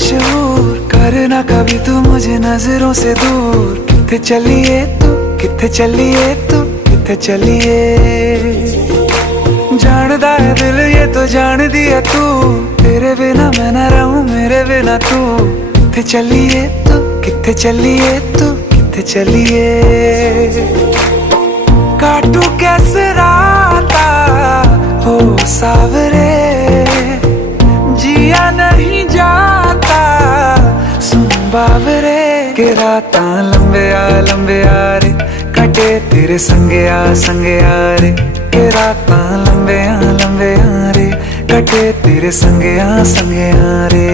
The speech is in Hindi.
मशहूर, करना कभी तू मुझे नजरों से दूर। किथे चलिए तू, किथे चलिए तू, किथे चलिए। जानदा है दिल ये तो जान दिया तू, तेरे बिना मैं ना रहूं मेरे बिना तू। किथे चलिए तू, किथे चलिए तू, किथे चलिए। काटू कैसे राता हो सावरे, जिया नहीं जाता सुन बावरे। के राता लंबे आ रे, कटे तेरे संगे आ रे। के राता लंबे आ रे, कटे तेरे संगे आ रे।